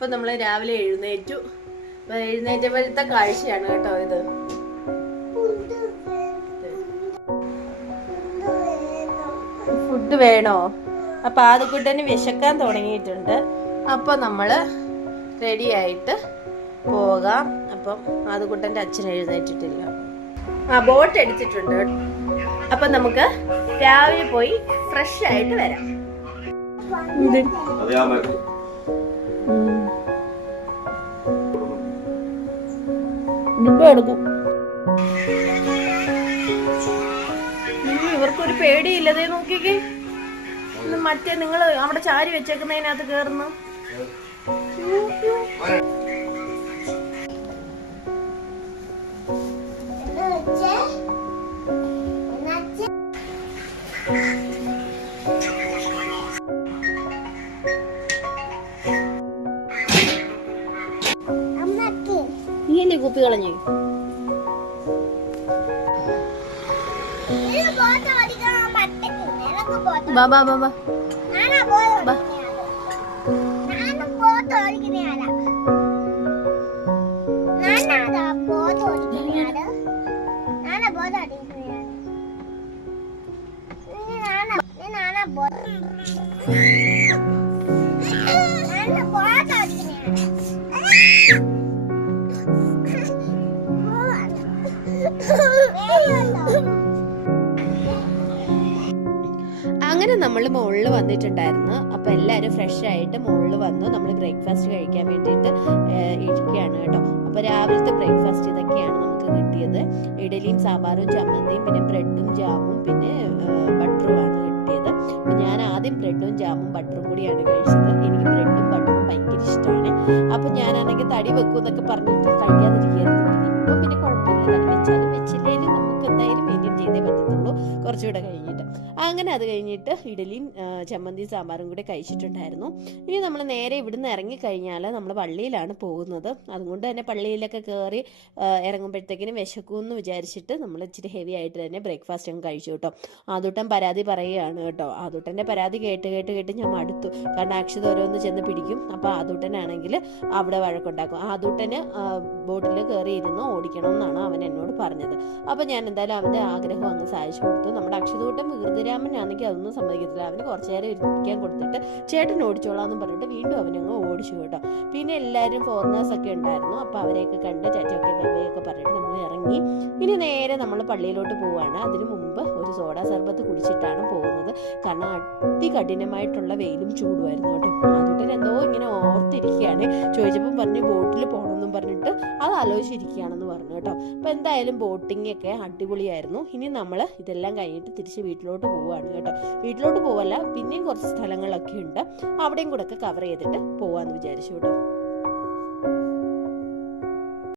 ഇപ്പൊ നമ്മൾ രാവിലെ എഴുന്നേറ്റു. എഴുന്നേറ്റ എഴുന്നേറ്റപ്പോഴത്തെ കാഴ്ചയാണ് കേട്ടോ ഇത്. ഫുഡ് വേണോ? അപ്പൊ ആദ്യക്കുട്ടന് വിശക്കാൻ തുടങ്ങിയിട്ടുണ്ട്. അപ്പൊ നമ്മൾ റെഡി ആയിട്ട് പോകാം. അപ്പം ആദ്യക്കുട്ടന്റെ അച്ഛൻ എഴുന്നേറ്റിട്ടില്ല. ആ ബോട്ട് എടുത്തിട്ടുണ്ട്. അപ്പൊ നമുക്ക് രാവിലെ പോയി ഫ്രഷ് ആയിട്ട് വരാം. എടുക്കും ഉം, ഇവർക്കൊരു പേടിയില്ലതേ നോക്കിക്കേ. മറ്റേ നിങ്ങൾ അവിടെ ചാരി വെച്ചേക്കുന്നതിനകത്ത് കേറുന്നു. കുപ്പി കളഞ്ഞു ബാ ബാ ബാ ബാ ബാ അങ്ങനെ നമ്മൾ മുകളിൽ വന്നിട്ടുണ്ടായിരുന്നു. അപ്പൊ എല്ലാരും ഫ്രഷ് ആയിട്ട് മുകളിൽ വന്നു. നമ്മൾ ബ്രേക്ക്ഫാസ്റ്റ് കഴിക്കാൻ വേണ്ടിയിട്ട് ഇരിക്കുകയാണ് കേട്ടോ. അപ്പൊ രാവിലത്തെ ബ്രേക്ക്ഫാസ്റ്റ് ഇതൊക്കെയാണ് നമുക്ക് കിട്ടിയത്. ഇഡലിയും സാമ്പാറും ചമ്മന്തിയും പിന്നെ ബ്രെഡും ജാമും പിന്നെ ബട്ടറും ആണ് കിട്ടിയത്. അപ്പൊ ഞാൻ ആദ്യം ബ്രെഡും ജാമും ബട്ടറും കൂടിയാണ് കഴിച്ചത്. എനിക്ക് ബ്രെഡും ബട്ടറും ഭയങ്കര ഇഷ്ടമാണ് അപ്പൊ ഞാനാണെങ്കിൽ തടി വെക്കും എന്നൊക്കെ പറഞ്ഞിട്ട് കഴിക്കാതിരിക്കുകയായിരുന്നു. പിന്നെ കുറച്ചുകൂടെ കഴിഞ്ഞിട്ട് അങ്ങനെ അത് കഴിഞ്ഞിട്ട് ഇഡലിയും ചമ്മന്തി സാമ്പാറും കൂടി കഴിച്ചിട്ടുണ്ടായിരുന്നു. ഇനി നമ്മൾ നേരെ ഇവിടുന്ന് ഇറങ്ങിക്കഴിഞ്ഞാൽ നമ്മൾ പള്ളിയിലാണ് പോകുന്നത്. അതുകൊണ്ട് തന്നെ പള്ളിയിലൊക്കെ കയറി ഇറങ്ങുമ്പോഴത്തേക്കിനും വിശക്കുമെന്ന് വിചാരിച്ചിട്ട് നമ്മൾ ഇച്ചിരി ഹെവി ആയിട്ട് തന്നെ ബ്രേക്ക്ഫാസ്റ്റ് അങ്ങ് കഴിച്ചു കേട്ടോ. ആദൂട്ടൻ പരാതി പറയുകയാണ് കേട്ടോ. ആദൂട്ടന്റെ പരാതി കേട്ട് കേട്ട് കേട്ട് ഞാൻ മടുത്തു. കാരണം അക്ഷത ഓരോന്ന് ചെന്ന് പിടിക്കും. അപ്പോൾ ആദൂട്ടനാണെങ്കിൽ അവിടെ വഴക്കുണ്ടാക്കും. ആദൂട്ടന് ബോട്ടിൽ കയറി ഇരുന്ന് ഓടിക്കണം എന്നാണ് അവൻ എന്നോട് പറഞ്ഞത്. അപ്പോൾ ഞാൻ എന്തായാലും അവന്റെ ആഗ്രഹം അങ്ങ് സഹായിച്ചു കൊടുത്തു. നമ്മുടെ അക്ഷതൂട്ടം വികൃതിരാമനാണെങ്കിൽ അതൊന്നും സമ്മതിക്കത്തില്ല. അവന് കുറച്ചു നേരം ഇരിക്കാൻ കൊടുത്തിട്ട് ചേട്ടൻ ഓടിച്ചോളാന്ന് പറഞ്ഞിട്ട് വീണ്ടും അവനങ്ങ് ഓടിച്ചു കേട്ടോ. പിന്നെ എല്ലാവരും ഫോറിനേഴ്സ് ഒക്കെ ഉണ്ടായിരുന്നു. അപ്പോൾ അവരെയൊക്കെ കണ്ട് ചാച്ചൊക്കെ ബേബയൊക്കെ പറഞ്ഞിട്ട് നമ്മൾ ഇറങ്ങി. ഇനി നേരെ നമ്മൾ പള്ളിയിലോട്ട് പോവാണ്. അതിനു മുമ്പ് ഒരു സോഡ സർബത്ത് കുടിച്ചിട്ടാണ് പോകുന്നത്. കാരണം അതികഠിനമായിട്ടുള്ള വെയിലും ചൂടുമായിരുന്നു കേട്ടോ. അതുകൊണ്ട് എന്തോ ഇങ്ങനെ ഓർത്തിരിക്കുകയാണ്. ചോദിച്ചപ്പോൾ പറഞ്ഞു ബോട്ടിൽ പറഞ്ഞിട്ട് അത് ആലോചിച്ചിരിക്കുകയാണെന്ന് പറഞ്ഞു കേട്ടോ. അപ്പോൾ എന്തായാലും ബോട്ടിംഗ് ഒക്കെ അടിപൊളിയായിരുന്നു. ഇനി നമ്മൾ ഇതെല്ലാം കഴിഞ്ഞിട്ട് തിരിച്ച് വീട്ടിലോട്ട് പോവുകയാണ് കേട്ടോ. വീട്ടിലോട്ട് പോവല്ല പിന്നെയും കുറച്ച് സ്ഥലങ്ങളൊക്കെ ഉണ്ട്. അവിടെയും കൂടെ ഒക്കെ കവർ ചെയ്തിട്ട് പോവാന്ന് വിചാരിച്ചു കേട്ടോ.